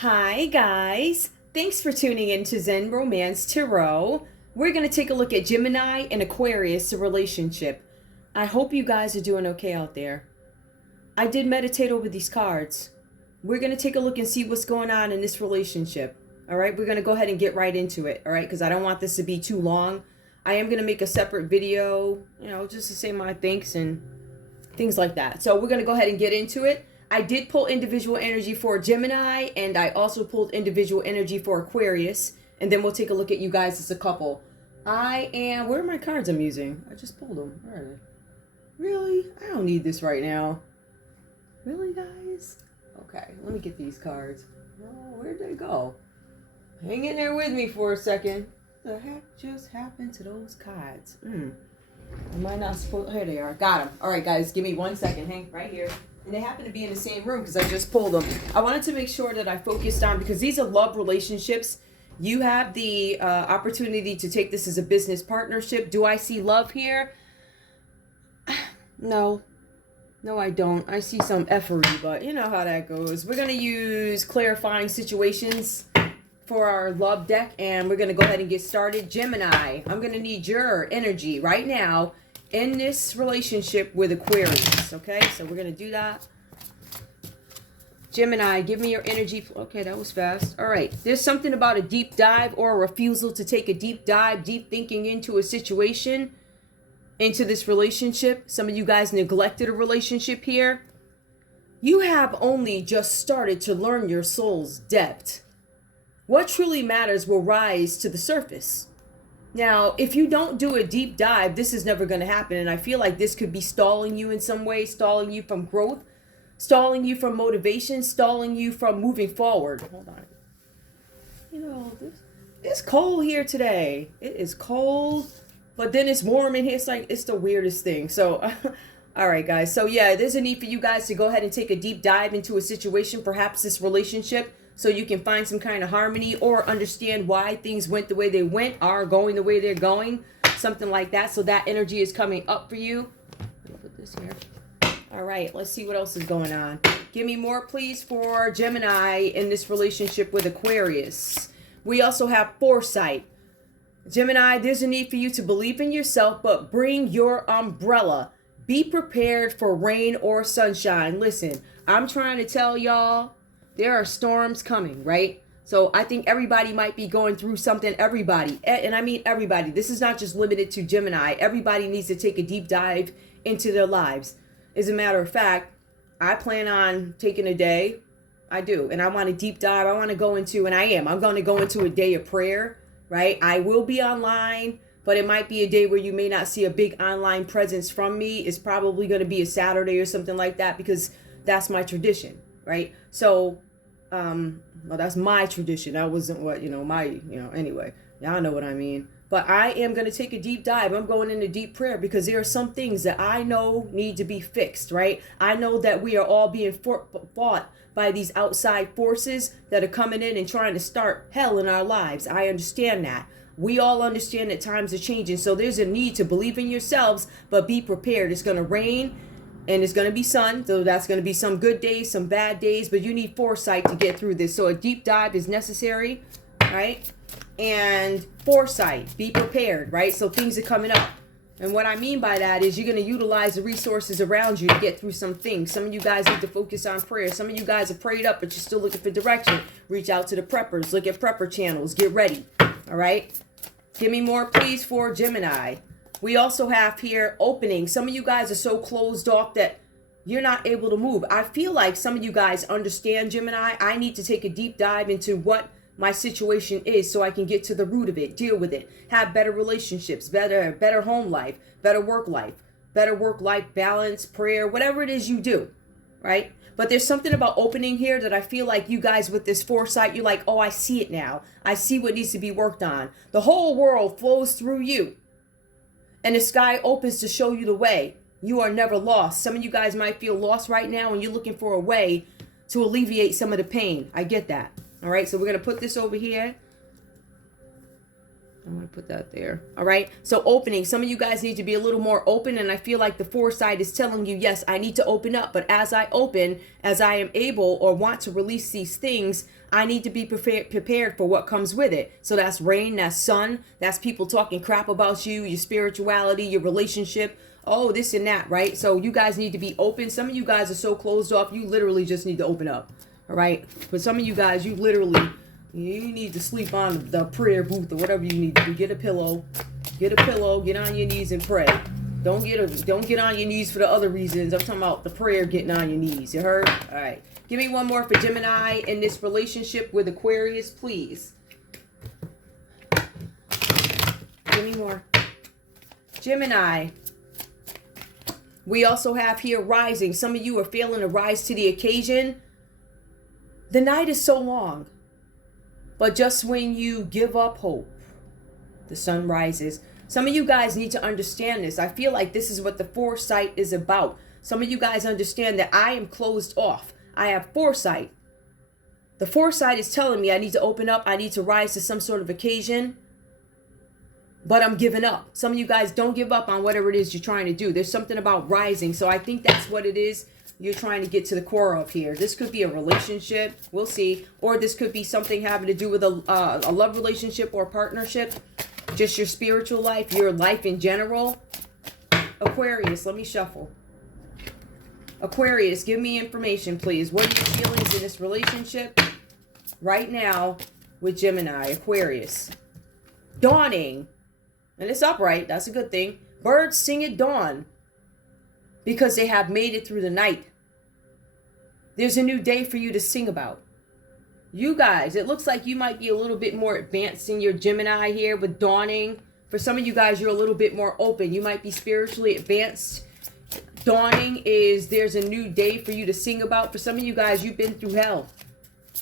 Hi guys, thanks for tuning in to Zen Romance Tarot. We're going to take a look at Gemini and Aquarius, a relationship. I hope you guys are doing okay out there. I did meditate over these cards. We're going to take a look and see what's going on in this relationship. All right, we're going to go ahead and get right into it. All right, because I don't want this to be too long. I am going to make a separate video, just to say my thanks and things like that. So we're going to go ahead and get into it. I did pull individual energy for Gemini, and I also pulled individual energy for Aquarius, and then we'll take a look at you guys as a couple. Where are my cards I'm using? I just pulled them. Where are they? Really? I don't need this right now. Really, guys? Okay, let me get these cards. Oh, where'd they go? Hang in there with me for a second. What the heck just happened to those cards? Am I not supposed... Here they are. Got them. All right, guys, give me 1 second. Hang right here. And they happen to be in the same room because I just pulled them. I wanted to make sure that I focused on, because these are love relationships. You have the opportunity to take this as a business partnership. Do I see love here? No. No, I don't. I see some effery, but you know how that goes. We're going to use clarifying situations for our love deck, and we're going to go ahead and get started. Gemini, I'm going to need your energy right now in this relationship with Aquarius, okay? So we're going to do that. Gemini, give me your energy. Okay, that was fast. All right. There's something about a deep dive or a refusal to take a deep dive, deep thinking into a situation, into this relationship. Some of you guys neglected a relationship here. You have only just started to learn your soul's depth. What truly matters will rise to the surface. Now, if you don't do a deep dive, this is never going to happen. And I feel like this could be stalling you in some way, stalling you from growth, stalling you from motivation, stalling you from moving forward. Hold on. It's cold here today. It is cold, but then it's warm in here. It's the weirdest thing. So, all right, guys. So, yeah, there's a need for you guys to go ahead and take a deep dive into a situation, perhaps this relationship, so you can find some kind of harmony or understand why things went the way they went, are going the way they're going, something like that. So that energy is coming up for you. I'll put this here. All right, let's see what else is going on. Give me more, please, for Gemini in this relationship with Aquarius. We also have foresight. Gemini, there's a need for you to believe in yourself, but bring your umbrella. Be prepared for rain or sunshine. Listen, I'm trying to tell y'all, there are storms coming, right? So I think everybody might be going through something. Everybody, and I mean everybody. This is not just limited to Gemini. Everybody needs to take a deep dive into their lives. As a matter of fact, I plan on taking a day. I do. And I want to deep dive. I want to go into, and I'm going to go into a day of prayer, right? I will be online, but it might be a day where you may not see a big online presence from me. It's probably going to be a Saturday or something like that, because that's my tradition, right? So, well, that's my tradition. That wasn't what, anyway, y'all know what I mean. But I am going to take a deep dive. I'm going into deep prayer because there are some things that I know need to be fixed, right? I know that we are all being fought by these outside forces that are coming in and trying to start hell in our lives. I understand that. We all understand that times are changing. So there's a need to believe in yourselves, but be prepared. It's going to rain. And it's going to be sun, so that's going to be some good days, some bad days, but you need foresight to get through this. So a deep dive is necessary, right? And foresight, be prepared, right? So things are coming up. And what I mean by that is you're going to utilize the resources around you to get through some things. Some of you guys need to focus on prayer. Some of you guys are prayed up, but you're still looking for direction. Reach out to the preppers. Look at prepper channels. Get ready, all right? Give me more, please, for Gemini. We also have here opening. Some of you guys are so closed off that you're not able to move. I feel like some of you guys understand, Gemini. I need to take a deep dive into what my situation is so I can get to the root of it, deal with it, have better relationships, better home life, better work-life balance, prayer, whatever it is you do, right? But there's something about opening here that I feel like you guys with this foresight, you're like, oh, I see it now. I see what needs to be worked on. The whole world flows through you. And the sky opens to show you the way. You are never lost. Some of you guys might feel lost right now and you're looking for a way to alleviate some of the pain. I get that. All right, so we're going to put this over here. I'm going to put that there. All right. So opening. Some of you guys need to be a little more open. And I feel like the foresight is telling you, yes, I need to open up. But as I open, as I am able or want to release these things, I need to be prepared for what comes with it. So that's rain, that's sun, that's people talking crap about you, your spirituality, your relationship. Oh, this and that, right? So you guys need to be open. Some of you guys are so closed off, you literally just need to open up. All right. But some of you guys, you need to sleep on the prayer booth or whatever you need to do. Get a pillow, get on your knees and pray. Don't get on your knees for the other reasons. I'm talking about the prayer, getting on your knees. You heard? All right. Give me one more for Gemini in this relationship with Aquarius, please. Give me more. Gemini. We also have here rising. Some of you are failing to rise to the occasion. The night is so long. But just when you give up hope, the sun rises. Some of you guys need to understand this. I feel like this is what the foresight is about. Some of you guys understand that I am closed off. I have foresight. The foresight is telling me I need to open up. I need to rise to some sort of occasion. But I'm giving up. Some of you guys don't give up on whatever it is you're trying to do. There's something about rising. So I think that's what it is you're trying to get to the core of here. This could be a relationship. We'll see. Or this could be something having to do with a love relationship or partnership. Just your spiritual life, your life in general. Aquarius, let me shuffle. Aquarius, give me information, please. What are your feelings in this relationship right now with Gemini? Aquarius. Dawning. And it's upright. That's a good thing. Birds sing at dawn because they have made it through the night. There's a new day for you to sing about. You guys, it looks like you might be a little bit more advanced in your Gemini here with dawning. For some of you guys, you're a little bit more open. You might be spiritually advanced. Dawning is there's a new day for you to sing about. For some of you guys, you've been through hell.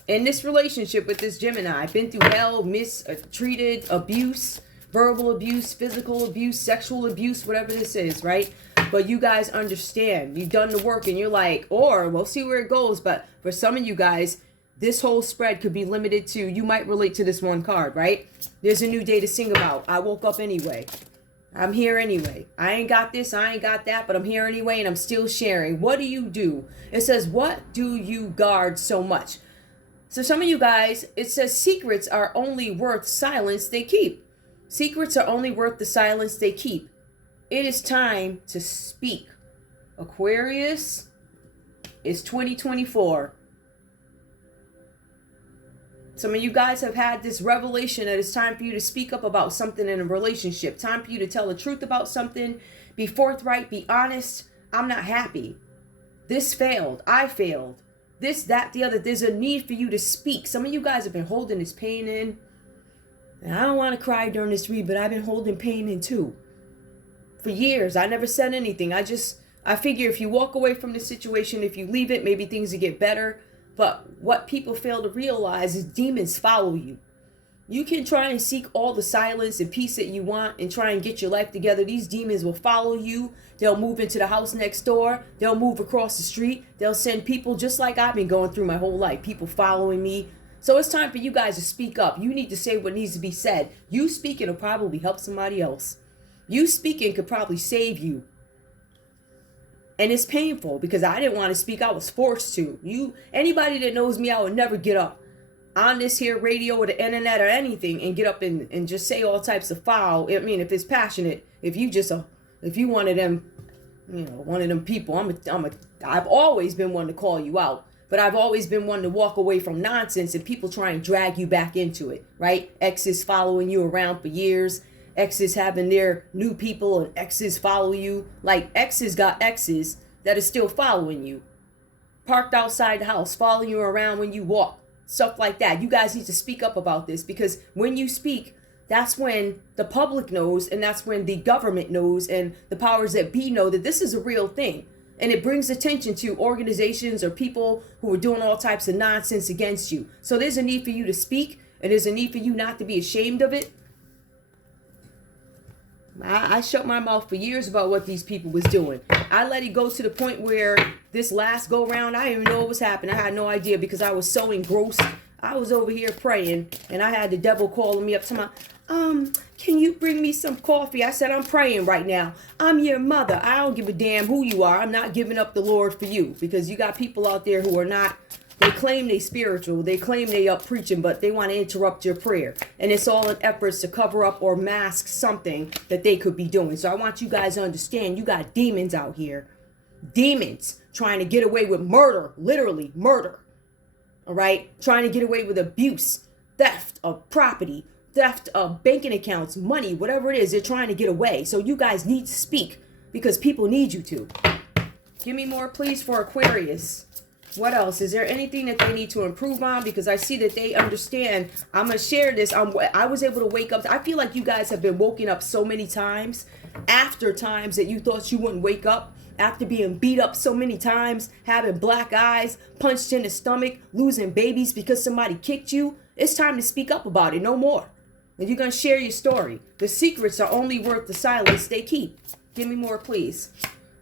In this relationship with this Gemini, been through hell, mistreated, abuse, verbal abuse, physical abuse, sexual abuse, whatever this is, right? But you guys understand. You've done the work and you're like, or we'll see where it goes. But for some of you guys, this whole spread could be limited to, you might relate to this one card, right? There's a new day to sing about. I woke up anyway. I'm here anyway. I ain't got this, I ain't got that, but I'm here anyway and I'm still sharing. What do? It says, what do you guard so much? So some of you guys, it says secrets are only worth silence they keep. Secrets are only worth the silence they keep. It is time to speak. Aquarius, it's 2024. Some of you guys have had this revelation that it's time for you to speak up about something in a relationship. Time for you to tell the truth about something. Be forthright, be honest. I'm not happy. This failed. I failed. This, that, the other. There's a need for you to speak. Some of you guys have been holding this pain in. And I don't want to cry during this read, but I've been holding pain in too. For years, I never said anything. I figure if you walk away from the situation, if you leave it, maybe things will get better. But what people fail to realize is demons follow you. You can try and seek all the silence and peace that you want and try and get your life together. These demons will follow you. They'll move into the house next door. They'll move across the street. They'll send people just like I've been going through my whole life. People following me. So it's time for you guys to speak up. You need to say what needs to be said. You speaking will probably help somebody else. You speaking could probably save you. And it's painful because I didn't want to speak. I was forced to. Anybody that knows me, I would never get up on this here radio or the internet or anything and get up and just say all types of foul. I mean, if it's passionate, if you one of them, one of them people, I've always been one to call you out. But I've always been one to walk away from nonsense and people try and drag you back into it, right? Exes following you around for years. Exes having their new people and exes follow you. Like exes got exes that are still following you. Parked outside the house, following you around when you walk. Stuff like that. You guys need to speak up about this because when you speak, that's when the public knows and that's when the government knows and the powers that be know that this is a real thing. And it brings attention to organizations or people who are doing all types of nonsense against you. So there's a need for you to speak and there's a need for you not to be ashamed of it. I shut my mouth for years about what these people was doing. I let it go to the point where this last go round, I didn't even know what was happening. I had no idea because I was so engrossed. I was over here praying, and I had the devil calling me up to my, can you bring me some coffee? I said, I'm praying right now. I'm your mother. I don't give a damn who you are. I'm not giving up the Lord for you, because you got people out there who are not, they claim they spiritual. They claim they up preaching, but they want to interrupt your prayer. And it's all in efforts to cover up or mask something that they could be doing. So I want you guys to understand, you got demons out here. Demons trying to get away with murder, literally murder. All right? Trying to get away with abuse, theft of property, theft of banking accounts, money, whatever it is. They're trying to get away. So you guys need to speak, because people need you to. Give me more, please, for Aquarius. What else? Is there anything that they need to improve on? Because I see that they understand. I'm going to share this. I was able to wake up. I feel like you guys have been woken up so many times, after times that you thought you wouldn't wake up, after being beat up so many times, having black eyes, punched in the stomach, losing babies because somebody kicked you. It's time to speak up about it. No more. And you're going to share your story. The secrets are only worth the silence they keep. Give me more, please.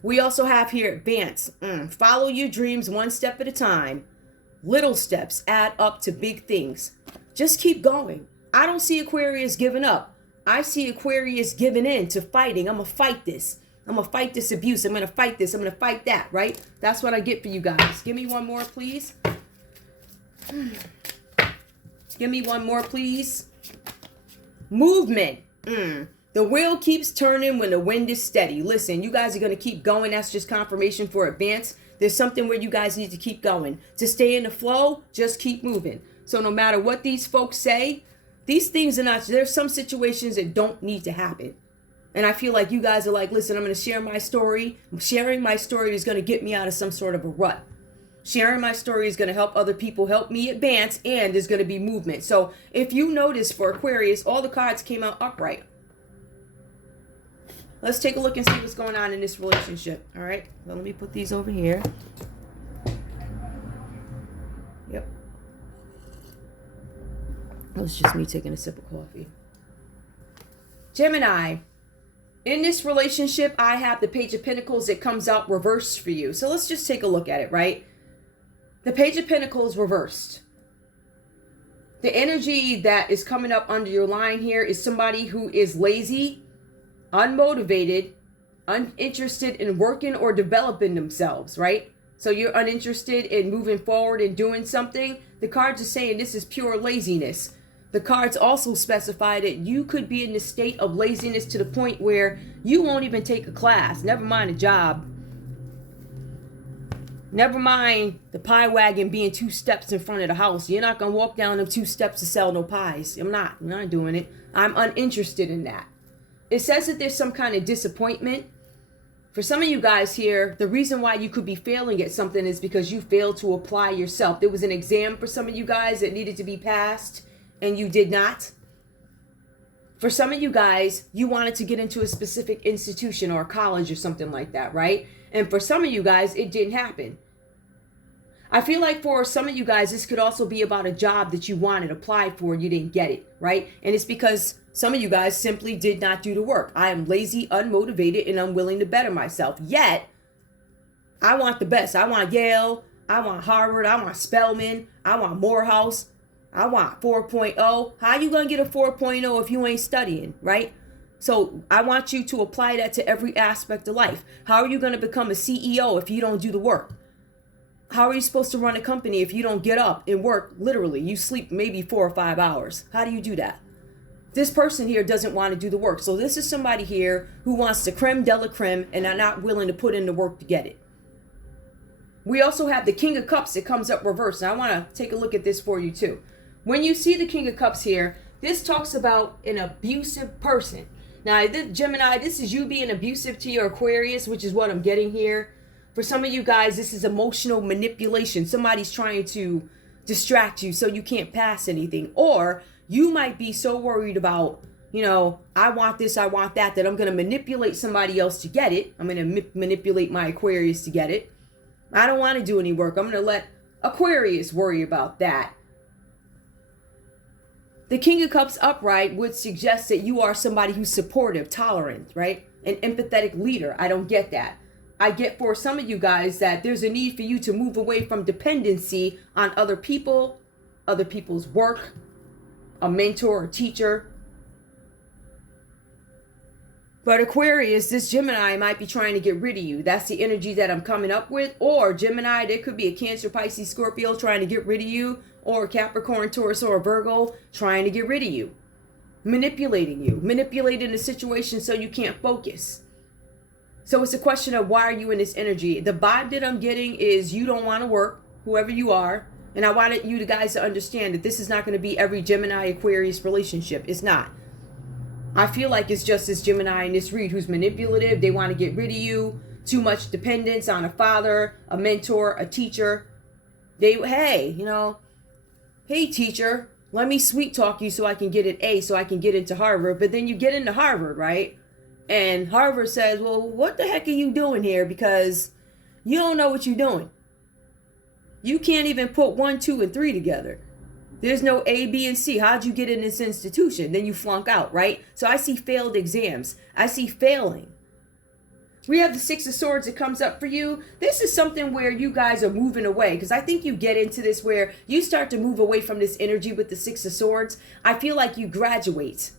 We also have here advance. Follow your dreams one step at a time. Little steps add up to big things. Just keep going. I don't see Aquarius giving up. I see Aquarius giving in to fighting. I'm going to fight this. I'm going to fight this abuse. I'm going to fight this. I'm going to fight that, right? That's what I get for you guys. Give me one more, please. Give me one more, please. Movement. The wheel keeps turning when the wind is steady. Listen, you guys are going to keep going. That's just confirmation for advance. There's something where you guys need to keep going. To stay in the flow, just keep moving. So no matter what these folks say, these things are not, there's some situations that don't need to happen. And I feel like you guys are like, listen, I'm going to share my story. Sharing my story is going to get me out of some sort of a rut. Sharing my story is going to help other people, help me advance, and there's going to be movement. So if you notice for Aquarius, all the cards came out upright. Let's take a look and see what's going on in this relationship. All right. Well, let me put these over here. Yep. That was just me taking a sip of coffee. Gemini. In this relationship, I have the Page of Pentacles. It comes out reversed for you. So let's just take a look at it, right? The Page of Pentacles reversed. The energy that is coming up under your line here is somebody who is lazy, unmotivated, uninterested in working or developing themselves, right? So you're uninterested in moving forward and doing something. The cards are saying this is pure laziness. The cards also specify that you could be in the state of laziness to the point where you won't even take a class, never mind a job. Never mind the pie wagon being 2 steps in front of the house. You're not going to walk down them 2 steps to sell no pies. I'm not doing it. I'm uninterested in that. It says that there's some kind of disappointment. For some of you guys here, the reason why you could be failing at something is because you failed to apply yourself. There was an exam for some of you guys that needed to be passed and you did not. For some of you guys, you wanted to get into a specific institution or college or something like that, right? And for some of you guys, it didn't happen. I feel like for some of you guys, this could also be about a job that you wanted, applied for, and you didn't get it, right? And it's because some of you guys simply did not do the work. I am lazy, unmotivated, and unwilling to better myself. Yet, I want the best. I want Yale. I want Harvard. I want Spelman. I want Morehouse. I want 4.0. How you going to get a 4.0 if you ain't studying, right? So I want you to apply that to every aspect of life. How are you going to become a CEO if you don't do the work? How are you supposed to run a company if you don't get up and work? Literally, you sleep maybe 4 or 5 hours. How do you do that? This person here doesn't want to do the work. So this is somebody here who wants the creme de la creme and are not willing to put in the work to get it. We also have the King of Cups that comes up reversed. And I want to take a look at this for you too. When you see the King of Cups here, this talks about an abusive person. Now, Gemini, this is you being abusive to your Aquarius, which is what I'm getting here. For some of you guys, this is emotional manipulation. Somebody's trying to distract you so you can't pass anything. Or you might be so worried about, I want this, I want that I'm going to manipulate somebody else to get it. I'm going to manipulate my Aquarius to get it. I don't want to do any work. I'm going to let Aquarius worry about that. The King of Cups upright would suggest that you are somebody who's supportive, tolerant, right? An empathetic leader. I don't get that. I get for some of you guys that there's a need for you to move away from dependency on other people other people's work, a mentor, a teacher. But Aquarius, this Gemini might be trying to get rid of you. That's the energy that I'm coming up with. Or Gemini, there could be a Cancer, Pisces, Scorpio trying to get rid of you. Or Capricorn, Taurus, or Virgo trying to get rid of you. Manipulating you. Manipulating the situation so you can't focus. So it's a question of, why are you in this energy? The vibe that I'm getting is you don't want to work, whoever you are. And I wanted you guys to understand that this is not going to be every Gemini Aquarius relationship. It's not. I feel like it's just this Gemini and this read who's manipulative. They want to get rid of you. Too much dependence on a father, a mentor, a teacher. Hey teacher, let me sweet talk you so I can get an A, so I can get into Harvard. But then you get into Harvard, right? And Harvard says, well, what the heck are you doing here? Because you don't know what you're doing. You can't even put 1, 2, and 3 together. There's no A, B, and C. How'd you get in this institution? Then you flunk out, right? So I see failed exams. I see failing. We have the Six of Swords that comes up for you. This is something where you guys are moving away, because I think you get into this where you start to move away from this energy with the Six of Swords. I feel like you graduate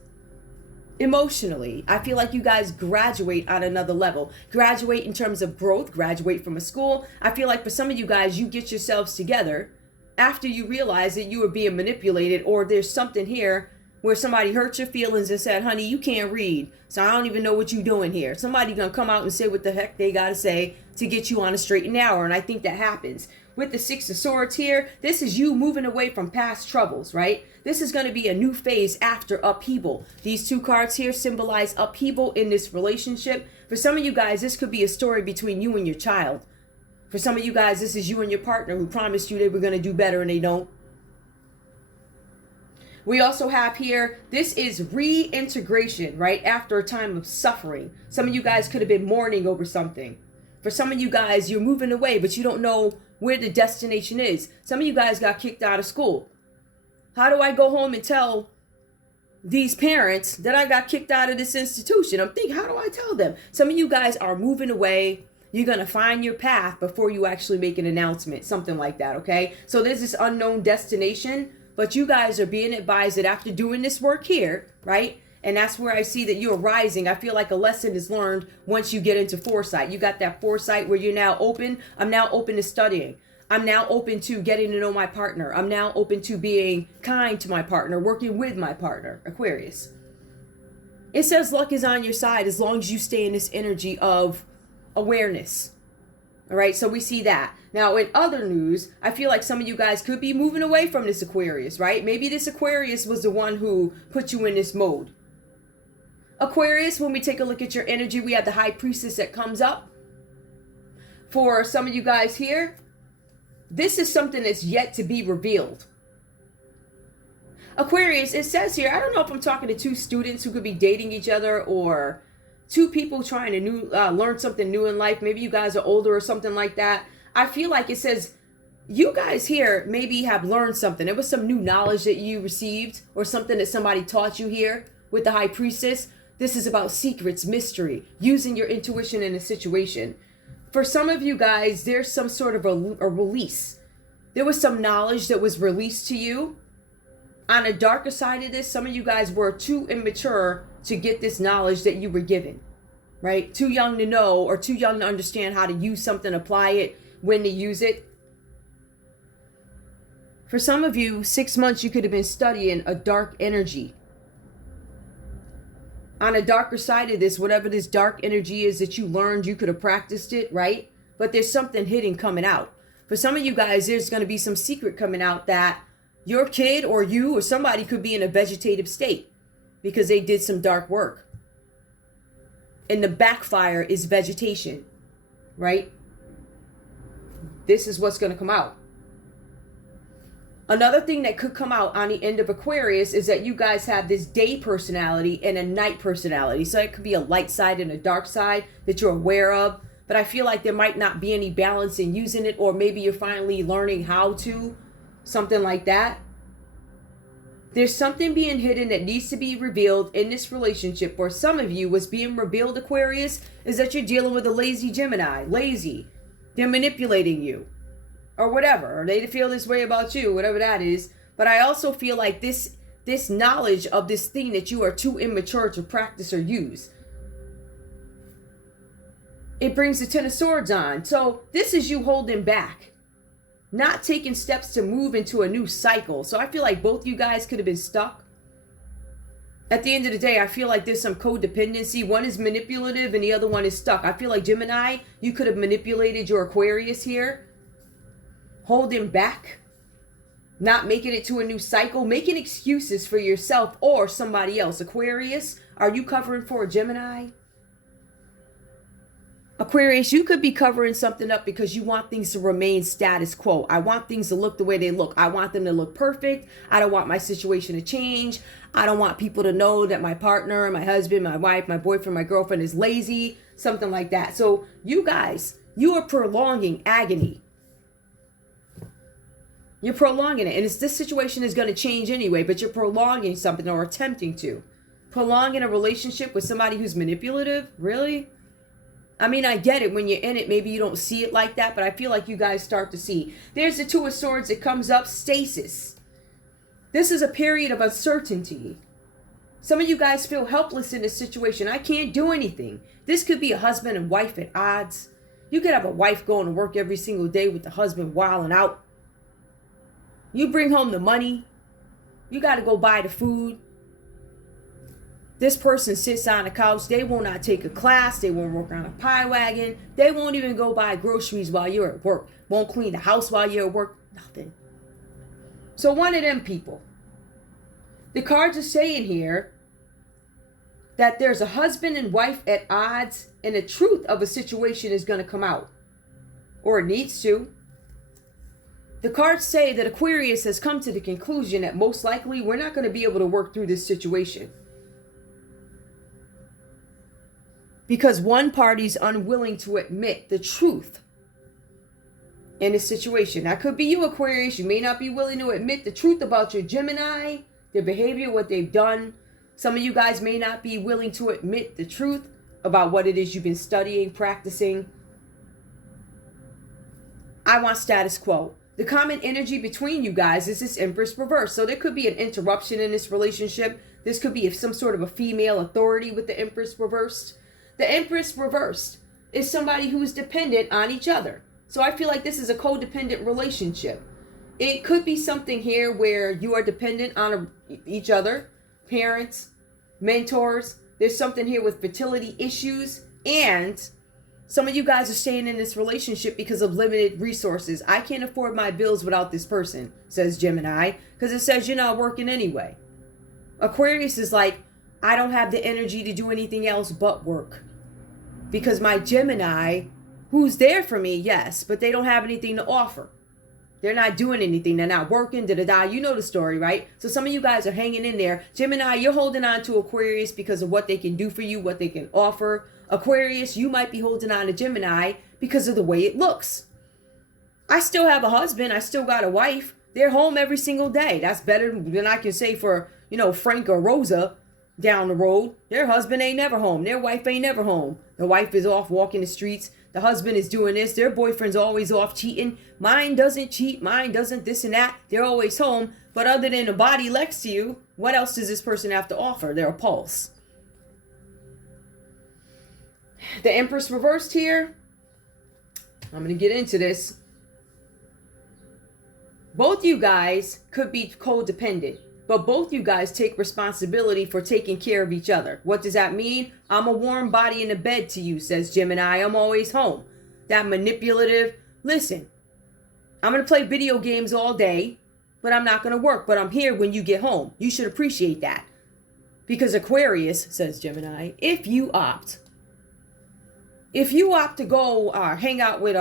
emotionally. I feel like you guys graduate on another level. Graduate in terms of growth. Graduate from a school. I feel like for some of you guys, you get yourselves together after you realize that you were being manipulated, or there's something here where somebody hurt your feelings and said, honey, you can't read, so I don't even know what you're doing here. Somebody gonna come out and say what the heck they gotta say to get you on a straight and narrow, and I think that happens. With the Six of Swords here, this is you moving away from past troubles, right? This is going to be a new phase after upheaval. These 2 cards here symbolize upheaval in this relationship. For some of you guys, this could be a story between you and your child. For some of you guys, this is you and your partner who promised you they were going to do better and they don't. We also have here, this is reintegration, right? After a time of suffering. Some of you guys could have been mourning over something. For some of you guys, you're moving away, but you don't know where the destination is. Some of you guys got kicked out of school. How do I go home and tell these parents that I got kicked out of this institution? I'm thinking, how do I tell them? Some of you guys are moving away. You're going to find your path before you actually make an announcement, something like that, okay? So there's this unknown destination, but you guys are being advised that after doing this work here, right? And that's where I see that you're rising. I feel like a lesson is learned once you get into foresight. You got that foresight where you're now open. I'm now open to studying. I'm now open to getting to know my partner. I'm now open to being kind to my partner, working with my partner, Aquarius. It says luck is on your side as long as you stay in this energy of awareness. All right, so we see that. Now, in other news, I feel like some of you guys could be moving away from this Aquarius, right? Maybe this Aquarius was the one who put you in this mode. Aquarius, when we take a look at your energy, we have the High Priestess that comes up. For some of you guys here, this is something that's yet to be revealed. Aquarius, it says here, I don't know if I'm talking to 2 students who could be dating each other, or 2 people trying to learn something new in life. Maybe you guys are older or something like that. I feel like it says you guys here maybe have learned something. There was some new knowledge that you received, or something that somebody taught you here with the High Priestess. This is about secrets, mystery, using your intuition in a situation. For some of you guys, there's some sort of a release. There was some knowledge that was released to you. On a darker side of this, some of you guys were too immature to get this knowledge that you were given, right? Too young to know, or too young to understand how to use something, apply it, when to use it. For some of you, 6 months you could have been studying a dark energy. On a darker side of this, whatever this dark energy is that you learned, you could have practiced it, right? But there's something hidden coming out. For some of you guys, there's going to be some secret coming out that your kid or you or somebody could be in a vegetative state because they did some dark work. And the backfire is vegetation, right? This is what's going to come out. Another thing that could come out on the end of Aquarius is that you guys have this day personality and a night personality. So it could be a light side and a dark side that you're aware of. But I feel like there might not be any balance in using it, or maybe you're finally learning how to, something like that. There's something being hidden that needs to be revealed in this relationship. For some of you, what's being revealed, Aquarius, is that you're dealing with a lazy Gemini. Lazy. They're manipulating you. Or whatever, or they feel this way about you, whatever that is. But I also feel like this knowledge of this thing that you are too immature to practice or use. It brings the Ten of Swords on. So this is you holding back, not taking steps to move into a new cycle. So I feel like both you guys could have been stuck. At the end of the day, I feel like there's some codependency. One is manipulative and the other one is stuck. I feel like Gemini, you could have manipulated your Aquarius here, holding back, not making it to a new cycle, making excuses for yourself or somebody else. Aquarius, are you covering for a Gemini? Aquarius, you could be covering something up because you want things to remain status quo. I want things to look the way they look. I want them to look perfect. I don't want my situation to change. I don't want people to know that my partner, my husband, my wife, my boyfriend, my girlfriend is lazy, something like that. So you guys, you are prolonging agony. You're prolonging it. And this situation is going to change anyway, but you're prolonging something or attempting to. Prolonging a relationship with somebody who's manipulative? Really? I mean, I get it. When you're in it, maybe you don't see it like that, but I feel like you guys start to see. There's the Two of Swords that comes up, stasis. This is a period of uncertainty. Some of you guys feel helpless in this situation. I can't do anything. This could be a husband and wife at odds. You could have a wife going to work every single day with the husband wilding out. You bring home the money. You got to go buy the food. This person sits on the couch. They will not take a class. They won't work on a pie wagon. They won't even go buy groceries while you're at work. Won't clean the house while you're at work. Nothing. So one of them people. The cards are saying here that there's a husband and wife at odds and the truth of a situation is going to come out. Or it needs to. The cards say that Aquarius has come to the conclusion that most likely we're not going to be able to work through this situation. Because one party's unwilling to admit the truth in this situation. That could be you, Aquarius. You may not be willing to admit the truth about your Gemini, their behavior, what they've done. Some of you guys may not be willing to admit the truth about what it is you've been studying, practicing. I want status quo. The common energy between you guys is this Empress reverse. So there could be an interruption in this relationship. This could be some sort of a female authority with the Empress reversed. The Empress reversed is somebody who is dependent on each other. So I feel like this is a codependent relationship. It could be something here where you are dependent on each other, parents, mentors. There's something here with fertility issues. And some of you guys are staying in this relationship because of limited resources. I can't afford my bills without this person, says Gemini, because it says you're not working anyway. Aquarius is like, I don't have the energy to do anything else but work. Because my Gemini, who's there for me, yes, but they don't have anything to offer. They're not doing anything. They're not working, da-da-da. You know the story, right? So some of you guys are hanging in there. Gemini, you're holding on to Aquarius because of what they can do for you, what they can offer. Aquarius, you might be holding on to Gemini because of the way it looks. I still have a husband. I still got a wife. They're home every single day. That's better than I can say for, Frank or Rosa down the road. Their husband ain't never home. Their wife ain't never home. The wife is off walking the streets. The husband is doing this. Their boyfriend's always off cheating. Mine doesn't cheat. Mine doesn't this and that. They're always home. But other than a body next to you, what else does this person have to offer? They're a pulse. The Empress reversed here. I'm going to get into this. Both you guys could be codependent. But both you guys take responsibility for taking care of each other. What does that mean? I'm a warm body in the bed to you, says Gemini. I'm always home. That manipulative. Listen, I'm going to play video games all day, but I'm not going to work. But I'm here when you get home. You should appreciate that. Because Aquarius, says Gemini, if you opt to go hang out with,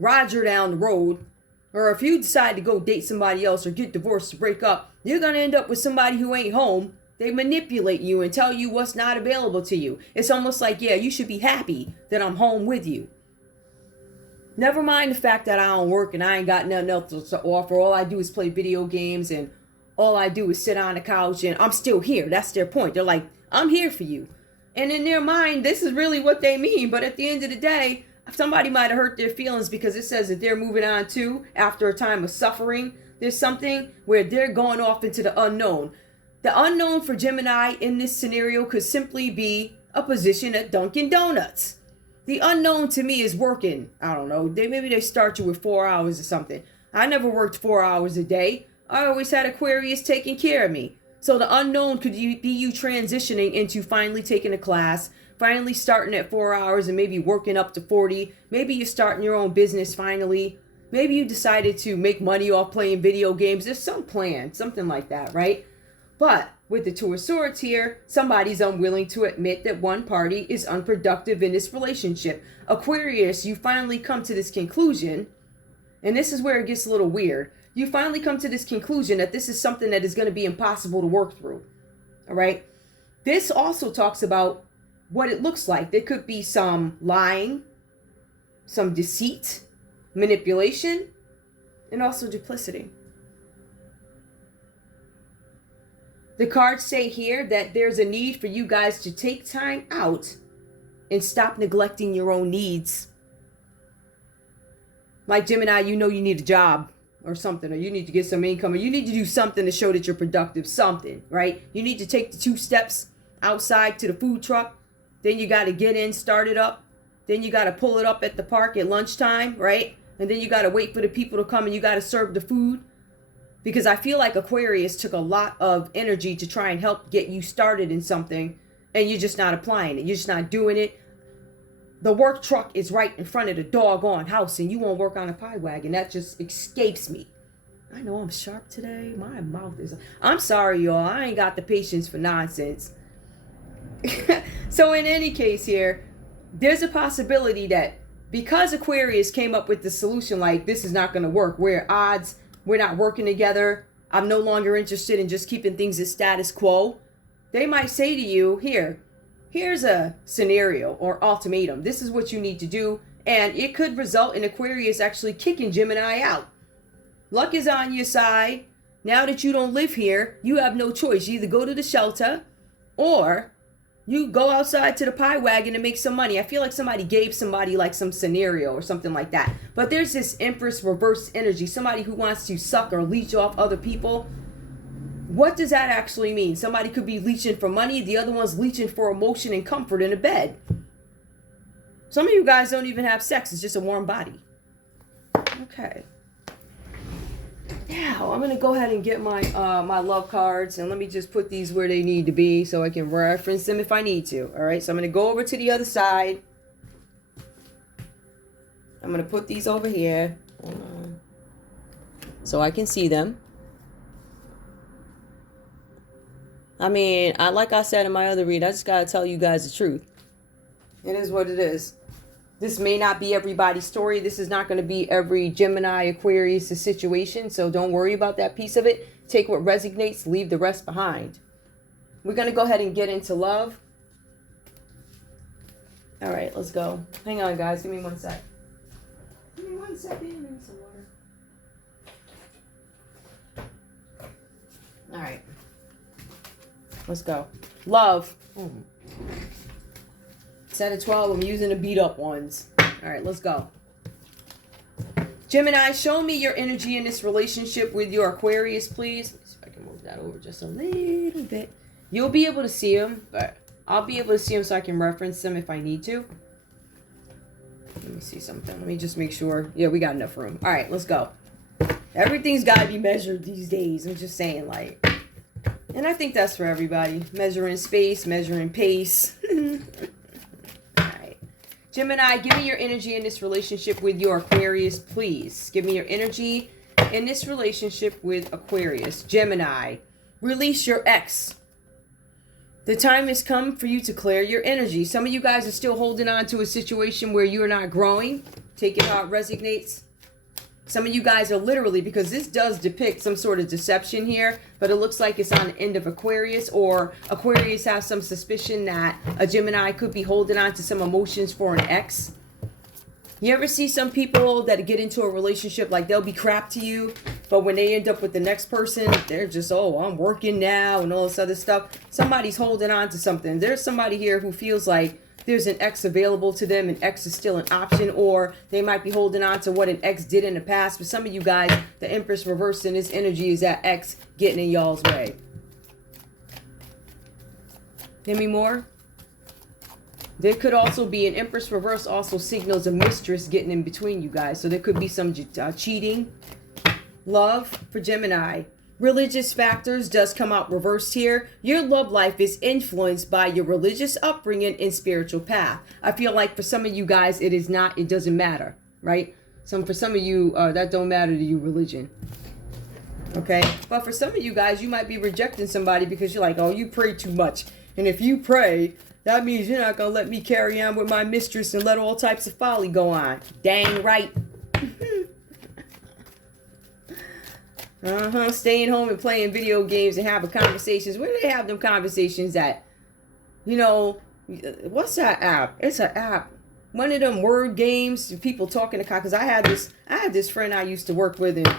Roger down the road, or if you decide to go date somebody else or get divorced or break up, you're going to end up with somebody who ain't home. They manipulate you and tell you what's not available to you. It's almost like, yeah, you should be happy that I'm home with you. Never mind the fact that I don't work and I ain't got nothing else to offer. All I do is play video games and all I do is sit on the couch and I'm still here. That's their point. They're like, I'm here for you. And in their mind, this is really what they mean. But at the end of the day, somebody might have hurt their feelings because it says that they're moving on too after a time of suffering. There's something where they're going off into the unknown. The unknown for Gemini in this scenario could simply be a position at Dunkin' Donuts. The unknown to me is working. I don't know. Maybe they start you with 4 hours or something. I never worked 4 hours a day. I always had Aquarius taking care of me. So the unknown could be you transitioning into finally taking a class, finally starting at 4 hours and maybe working up to 40. Maybe you're starting your own business finally. Maybe you decided to make money off playing video games. There's some plan, something like that, right? But with the Two of Swords here, somebody's unwilling to admit that one party is unproductive in this relationship. Aquarius, you finally come to this conclusion, and this is where it gets a little weird. You finally come to this conclusion that this is something that is going to be impossible to work through. All right. This also talks about what it looks like. There could be some lying, some deceit, manipulation, and also duplicity. The cards say here that there's a need for you guys to take time out and stop neglecting your own needs. Like Gemini, you know you need a job or something, or you need to get some income, or you need to do something to show that you're productive, something, right? You need to take the 2 steps outside to the food truck. Then you got to get in, start it up. Then you got to pull it up at the park at lunchtime, right? And then you got to wait for the people to come and you got to serve the food. Because I feel like Aquarius took a lot of energy to try and help get you started in something, and you're just not applying it. You're just not doing it. The work truck is right in front of the doggone house, and you won't work on a pie wagon. That just escapes me. I know I'm sharp today. My mouth is... I'm sorry, y'all. I ain't got the patience for nonsense. So in any case here, there's a possibility that because Aquarius came up with the solution like this is not going to work, we're at odds, we're not working together, I'm no longer interested in just keeping things as status quo, they might say to you, here's a scenario or ultimatum. This is what you need to do. And it could result in Aquarius actually kicking Gemini out. Luck is on your side. Now that you don't live here, you have no choice. You either go to the shelter or you go outside to the pie wagon and make some money. I feel like somebody gave somebody like some scenario or something like that. But there's this Empress reverse energy. Somebody who wants to suck or leech off other people. What does that actually mean? Somebody could be leeching for money. The other one's leeching for emotion and comfort in a bed. Some of you guys don't even have sex. It's just a warm body. Okay. Now, I'm going to go ahead and get my my love cards, and let me just put these where they need to be so I can reference them if I need to. All right, so I'm going to go over to the other side. I'm going to put these over here so I can see them. I mean, like I said in my other read, I just got to tell you guys the truth. It is what it is. This may not be everybody's story. This is not going to be every Gemini, Aquarius situation. So don't worry about that piece of it. Take what resonates, leave the rest behind. We're going to go ahead and get into love. All right, let's go. Hang on, guys. Give me 1 sec. Give me 1 second. Give me some water. All right. Let's go. Love. Set of 12. I'm using the beat up ones. All right, let's go. Gemini, show me your energy in this relationship with your Aquarius, please. Let me see if I can move that over just a little bit. You'll be able to see them, but I'll be able to see them so I can reference them if I need to. Let me see something. Let me just make sure. Yeah, we got enough room. All right, let's go. Everything's got to be measured these days. I'm just saying, like... And I think that's for everybody. Measuring space, measuring pace. Alright. Gemini, give me your energy in this relationship with your Aquarius, please. Give me your energy in this relationship with Aquarius. Gemini, release your ex. The time has come for you to clear your energy. Some of you guys are still holding on to a situation where you're not growing. Take it how it resonates. Some of you guys are literally, because this does depict some sort of deception here, but it looks like it's on the end of Aquarius, or Aquarius has some suspicion that a Gemini could be holding on to some emotions for an ex. You ever see some people that get into a relationship, like they'll be crap to you, but when they end up with the next person, they're just, oh, I'm working now and all this other stuff. Somebody's holding on to something. There's somebody here who feels like there's an ex available to them. An ex is still an option, or they might be holding on to what an ex did in the past. For some of you guys, the Empress reversed in this energy is that ex getting in y'all's way. Give me more. There could also be an Empress reverse also signals a mistress getting in between you guys. So there could be some cheating. Love for Gemini. Religious factors does come out reversed here. Your love life is influenced by your religious upbringing and spiritual path. I feel like for some of you guys, it is not, it doesn't matter, right? For some of you, that don't matter to you, religion. Okay? But for some of you guys, you might be rejecting somebody because you're like, oh, you pray too much. And if you pray, that means you're not going to let me carry on with my mistress and let all types of folly go on. Dang right. Staying home and playing video games and having conversations. Where do they have them conversations at? You know, what's that app? It's an app. One of them word games. People talking to, because I had this friend I used to work with, and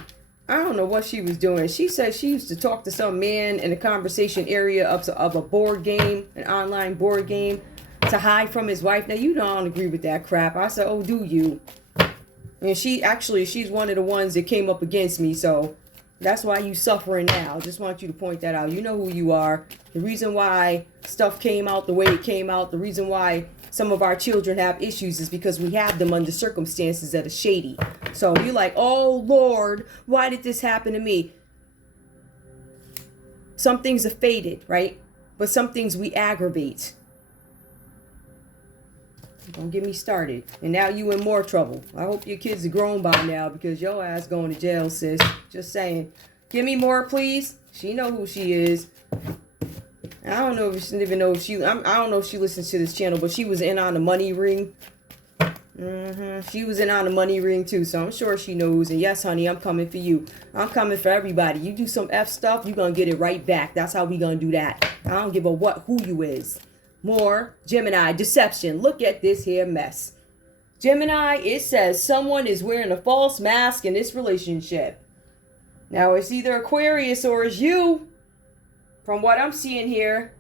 I don't know what she was doing. She said she used to talk to some man in the conversation area of a board game, an online board game, to hide from his wife. Now, you don't agree with that crap. I said, oh, do you? And she's one of the ones that came up against me, so that's why you suffering now. Just want you to point that out. You know who you are. The reason why stuff came out the way it came out, the reason why some of our children have issues is because we have them under circumstances that are shady. So you're like, oh, Lord, why did this happen to me? Some things are fated, right? But some things we aggravate. Don't get me started. And now you in more trouble. I hope your kids are grown by now, because your ass going to jail, sis. Just saying. Give me more, please. She know who she is. I don't know if she even know if she. I don't know if she listens to this channel, but she was in on the money ring. She was in on the money ring too, so I'm sure she knows. And yes, honey, I'm coming for you. I'm coming for everybody. You do some F stuff, you gonna get it right back. That's how we gonna do that. I don't give a who you is. More Gemini deception. Look at this here mess. Gemini, it says someone is wearing a false mask in this relationship. Now, it's either Aquarius or it's you. From what I'm seeing here,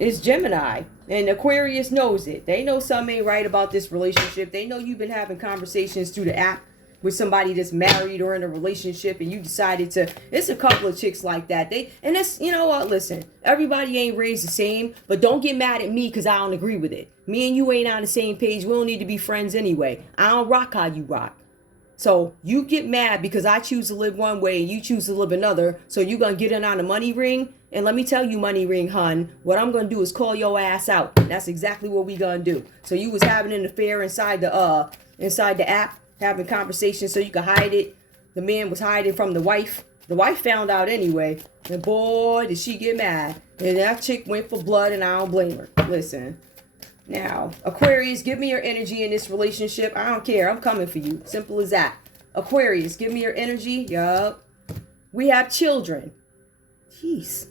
it's Gemini. And Aquarius knows it. They know something ain't right about this relationship. They know you've been having conversations through the app with somebody that's married or in a relationship, and you decided to. It's a couple of chicks like that. And it's, you know what, listen, everybody ain't raised the same, but don't get mad at me because I don't agree with it. Me and you ain't on the same page. We don't need to be friends anyway. I don't rock how you rock. So you get mad because I choose to live one way and you choose to live another. So you gonna get in on the money ring. And let me tell you, money ring, hun, what I'm gonna do is call your ass out. That's exactly what we gonna do. So you was having an affair inside the app, having conversations so you could hide it. The man was hiding from the wife. The wife found out anyway. And boy, did she get mad. And that chick went for blood, and I don't blame her. Listen. Now, Aquarius, give me your energy in this relationship. I don't care. I'm coming for you. Simple as that. Aquarius, give me your energy. Yup. We have children. Jeez.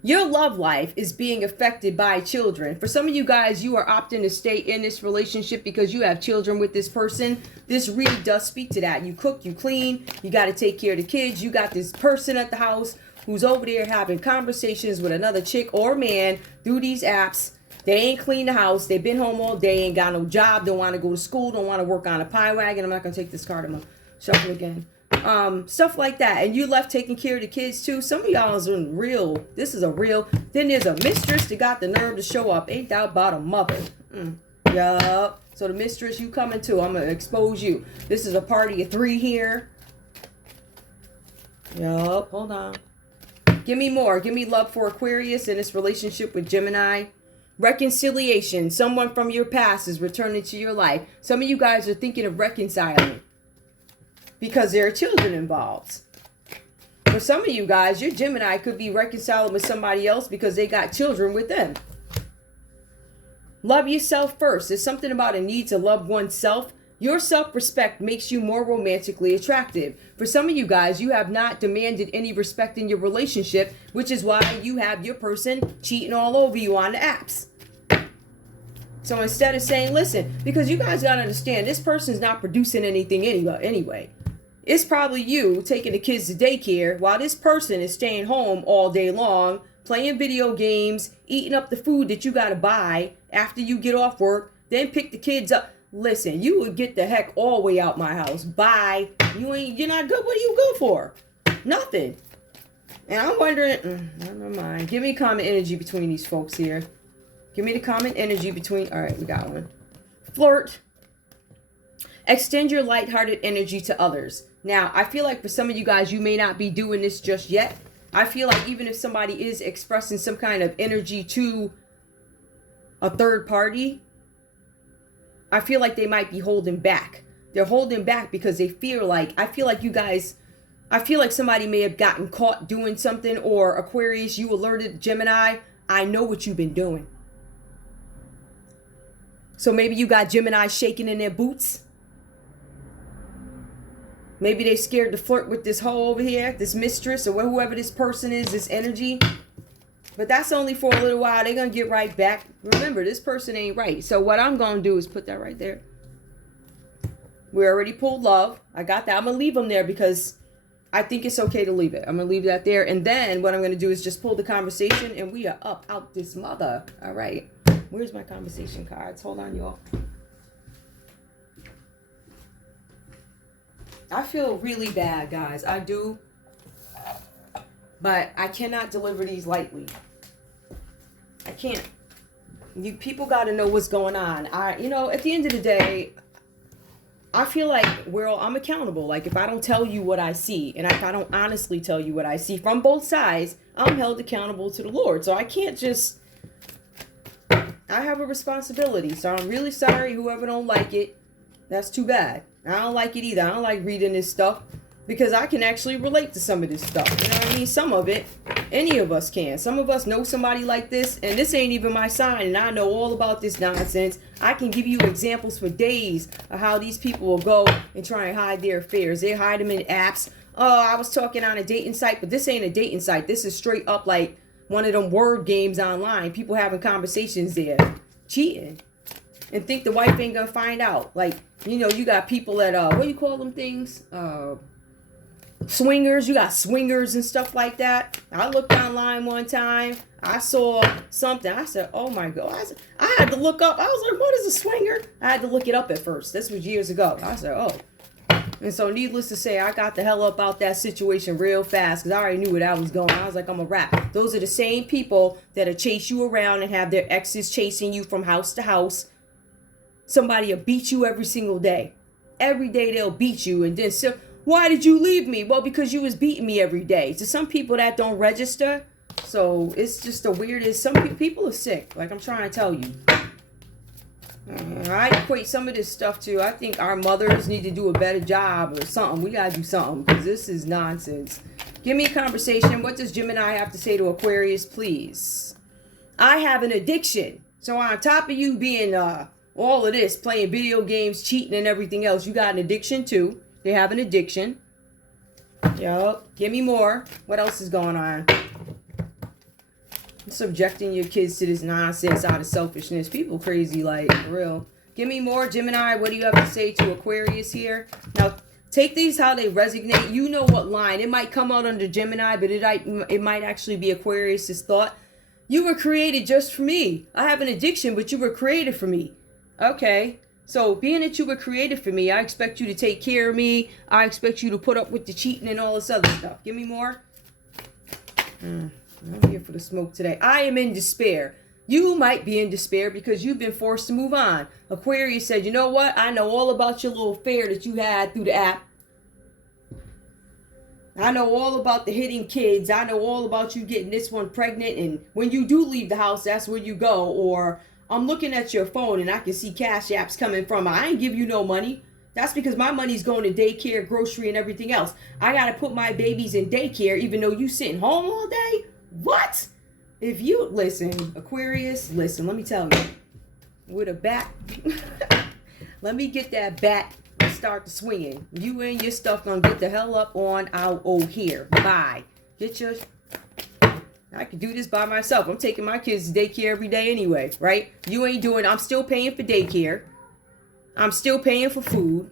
Your love life is being affected by children. For some of you guys, you are opting to stay in this relationship because you have children with this person. This really does speak to that. You cook, you clean, you got to take care of the kids. You got this person at the house who's over there having conversations with another chick or man through these apps. They ain't cleaned the house. They've been home all day, ain't got no job, don't want to go to school, don't want to work on a pie wagon. I'm not going to take this card. I'm going to shuffle again. Stuff like that. And you left taking care of the kids too. Some of y'all is in real. This is a real. Then there's a mistress that got the nerve to show up. Ain't that about a mother? Yup. So the mistress you coming to, I'm going to expose you. This is a party of 3 here. Yup. Hold on. Give me more. Give me love for Aquarius in this relationship with Gemini. Reconciliation. Someone from your past is returning to your life. Some of you guys are thinking of reconciling because there are children involved. For some of you guys, your Gemini could be reconciling with somebody else because they got children with them. Love yourself first. There's something about a need to love oneself. Your self-respect makes you more romantically attractive. For some of you guys, you have not demanded any respect in your relationship, which is why you have your person cheating all over you on the apps. So instead of saying, listen, because you guys got to understand, this person's not producing anything anyway. It's probably you taking the kids to daycare while this person is staying home all day long playing video games, eating up the food that you got to buy after you get off work, then pick the kids up. Listen, you would get the heck all the way out my house. Bye. You're not good. What are you good for? Nothing. And I'm wondering, never mind. Give me common energy between these folks here. Give me the common energy between, all right, we got one. Flirt. Extend your lighthearted energy to others. Now, I feel like for some of you guys, you may not be doing this just yet. I feel like even if somebody is expressing some kind of energy to a third party, I feel like they might be holding back. They're holding back because they feel like, I feel like somebody may have gotten caught doing something, or Aquarius, you alerted Gemini, I know what you've been doing. So maybe you got Gemini shaking in their boots. Maybe they scared to flirt with this hoe over here, this mistress, or whoever this person is, this energy. But that's only for a little while. They're going to get right back. Remember, this person ain't right. So what I'm going to do is put that right there. We already pulled love. I got that. I'm going to leave them there because I think it's okay to leave it. I'm going to leave that there. And then what I'm going to do is just pull the conversation, and we are up out this mother. All right. Where's my conversation cards? Hold on, y'all. I feel really bad, guys. I do. But I cannot deliver these lightly. I can't. You people got to know what's going on. At the end of the day, I feel like I'm accountable. Like if I don't tell you what I see, and if I don't honestly tell you what I see from both sides, I'm held accountable to the Lord. So I can't just, I have a responsibility. So I'm really sorry whoever don't like it. That's too bad. I don't like it either. I don't like reading this stuff because I can actually relate to some of this stuff. You know what I mean? Some of it, any of us can. Some of us know somebody like this, and this ain't even my sign, and I know all about this nonsense. I can give you examples for days of how these people will go and try and hide their affairs. They hide them in apps. Oh, I was talking on a dating site, but this ain't a dating site. This is straight up like one of them word games online. People having conversations there. Cheating. And think the wife ain't gonna find out. Like, you got people that, what do you call them things? Swingers. You got swingers and stuff like that. I looked online one time. I saw something. I said, oh my God. I had to look up. I was like, what is a swinger? I had to look it up at first. This was years ago. I said, oh. And so needless to say, I got the hell up out that situation real fast because I already knew where that was going. I was like, I'm a wrap. Those are the same people that'll chase you around and have their exes chasing you from house to house. Somebody will beat you every single day. Every day they'll beat you. And then, so, why did you leave me? Well, because you was beating me every day. To some people that don't register. So it's just the weirdest. Some people are sick. Like I'm trying to tell you. I equate some of this stuff to, I think our mothers need to do a better job or something. We got to do something because this is nonsense. Give me a conversation. What does Gemini have to say to Aquarius, please? I have an addiction. So on top of you being all of this, playing video games, cheating and everything else, you got an addiction too. They have an addiction. Yup. Give me more. What else is going on? Subjecting your kids to this nonsense out of selfishness. People crazy, like, for real. Give me more, Gemini. What do you have to say to Aquarius here? Now, take these how they resonate. You know what line. It might come out under Gemini, but it might actually be Aquarius's thought. You were created just for me. I have an addiction, but you were created for me. Okay. So, being that you were created for me, I expect you to take care of me. I expect you to put up with the cheating and all this other stuff. Give me more. I'm here for the smoke today. I am in despair. You might be in despair because you've been forced to move on. Aquarius said, you know what? I know all about your little affair that you had through the app. I know all about the hitting kids. I know all about you getting this one pregnant. And when you do leave the house, that's where you go. Or I'm looking at your phone and I can see cash apps coming from. I ain't give you no money. That's because my money's going to daycare, grocery, and everything else. I got to put my babies in daycare even though you sitting home all day. What? If you listen, Aquarius, listen, let me tell you. With a bat, let me get that bat and start the swinging. You and your stuff gonna get the hell up on out over here. Bye. Get your. I can do this by myself. I'm taking my kids to daycare every day anyway, right? You ain't doing. I'm still paying for daycare. I'm still paying for food.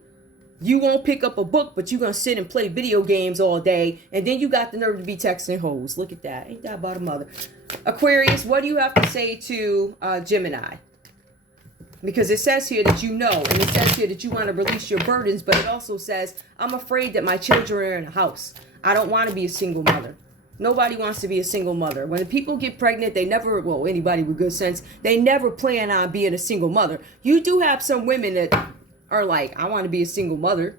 You won't pick up a book, but you're going to sit and play video games all day. And then you got the nerve to be texting hoes. Look at that. Ain't that about a mother? Aquarius, what do you have to say to Gemini? Because it says here that you know. And it says here that you want to release your burdens. But it also says, I'm afraid that my children are in a house. I don't want to be a single mother. Nobody wants to be a single mother. When the people get pregnant, they never, well, anybody with good sense, they never plan on being a single mother. You do have some women that are like, I want to be a single mother.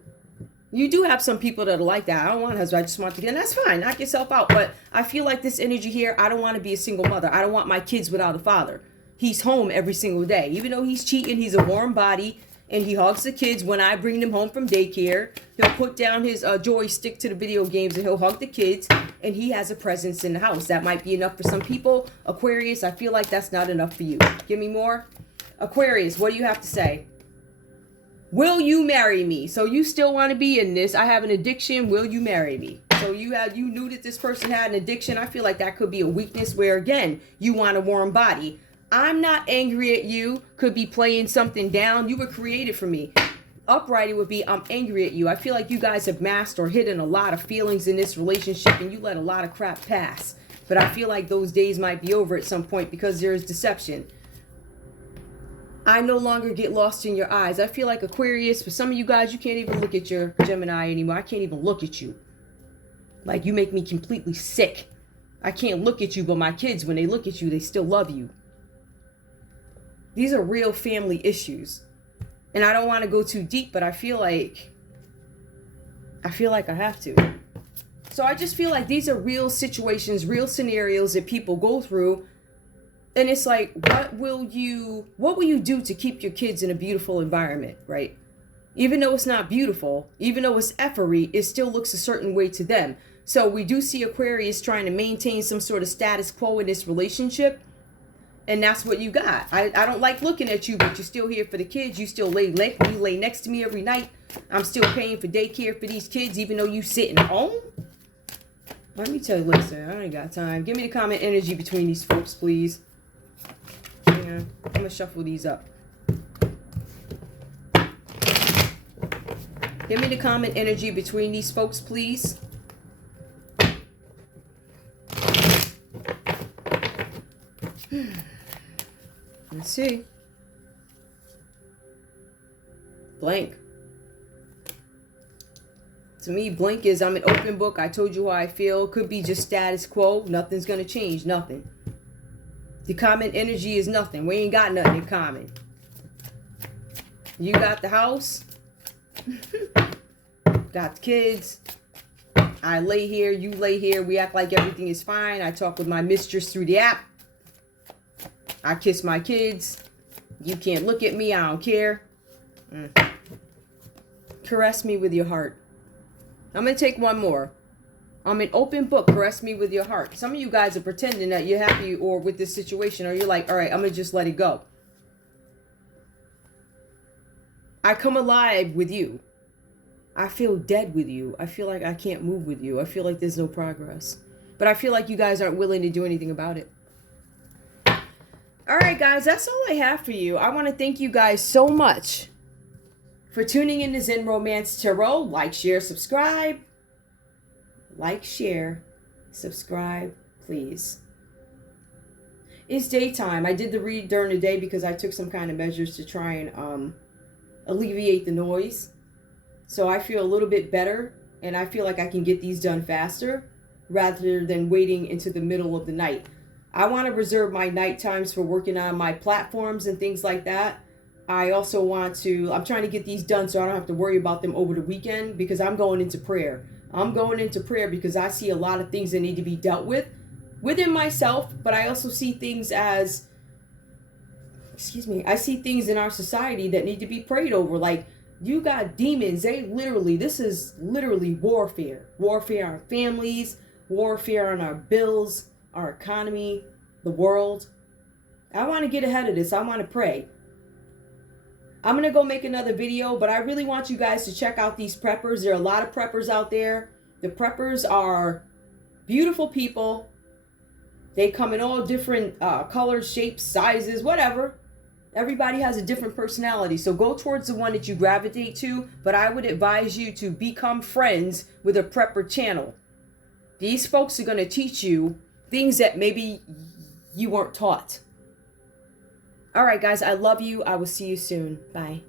You do have some people that are like that. I don't want a husband, I just want to get, and that's fine. Knock yourself out. But I feel like this energy here, I don't want to be a single mother. I don't want my kids without a father. He's home every single day. Even though he's cheating, he's a warm body. And he hugs the kids when I bring them home from daycare. He'll put down his joystick to the video games and he'll hug the kids. And he has a presence in the house. That might be enough for some people. Aquarius, I feel like that's not enough for you. Give me more. Aquarius, what do you have to say? Will you marry me? So you still want to be in this. I have an addiction. Will you marry me? So you knew that this person had an addiction. I feel like that could be a weakness where, again, you want a warm body. I'm not angry at you. Could be playing something down. You were created for me. Upright, it would be, I'm angry at you. I feel like you guys have masked or hidden a lot of feelings in this relationship and you let a lot of crap pass. But I feel like those days might be over at some point because there is deception. I no longer get lost in your eyes. I feel like Aquarius, for some of you guys, you can't even look at your Gemini anymore. I can't even look at you. Like, you make me completely sick. I can't look at you, but my kids, when they look at you, they still love you. These are real family issues. And I don't want to go too deep, but I feel like I have to. So I just feel like these are real situations, real scenarios that people go through. And it's like, what will you do to keep your kids in a beautiful environment, right? Even though it's not beautiful, even though it's effery, it still looks a certain way to them. So we do see Aquarius trying to maintain some sort of status quo in this relationship. And that's what you got. I don't like looking at you, but you're still here for the kids. You still lay next to me every night. I'm still paying for daycare for these kids, even though you sitting home. Let me tell you, listen, I ain't got time. Give me the common energy between these folks, please. Yeah, I'm going to shuffle these up. Give me the common energy between these folks, please. Let's see. Blank. To me, blank is I'm an open book. I told you how I feel. Could be just status quo. Nothing's going to change. Nothing. The common energy is nothing. We ain't got nothing in common. You got the house. Got the kids. I lay here. You lay here. We act like everything is fine. I talk with my mistress through the app. I kiss my kids. You can't look at me. I don't care. Caress me with your heart. I'm going to take one more. I'm an open book. Caress me with your heart. Some of you guys are pretending that you're happy or with this situation, or you're like, all right, I'm going to just let it go. I come alive with you. I feel dead with you. I feel like I can't move with you. I feel like there's no progress. But I feel like you guys aren't willing to do anything about it. All right, guys, that's all I have for you. I want to thank you guys so much for tuning in to Zen Romance Tarot. Like, share, subscribe. Like, share, subscribe, please. It's daytime. I did the read during the day because I took some kind of measures to try and alleviate the noise. So I feel a little bit better, and I feel like I can get these done faster rather than waiting into the middle of the night. I want to reserve my night times for working on my platforms and things like that. I also I'm trying to get these done so I don't have to worry about them over the weekend because I'm going into prayer. I'm going into prayer because I see a lot of things that need to be dealt with within myself, but I also see things as, I see things in our society that need to be prayed over. Like, you got demons. This is literally warfare. Warfare on families, warfare on our bills, our economy, the world. I want to get ahead of this. I want to pray. I'm going to go make another video, but I really want you guys to check out these preppers. There are a lot of preppers out there. The preppers are beautiful people. They come in all different colors, shapes, sizes, whatever. Everybody has a different personality, so go towards the one that you gravitate to, but I would advise you to become friends with a prepper channel. These folks are going to teach you things that maybe you weren't taught. All right, guys, I love you. I will see you soon. Bye.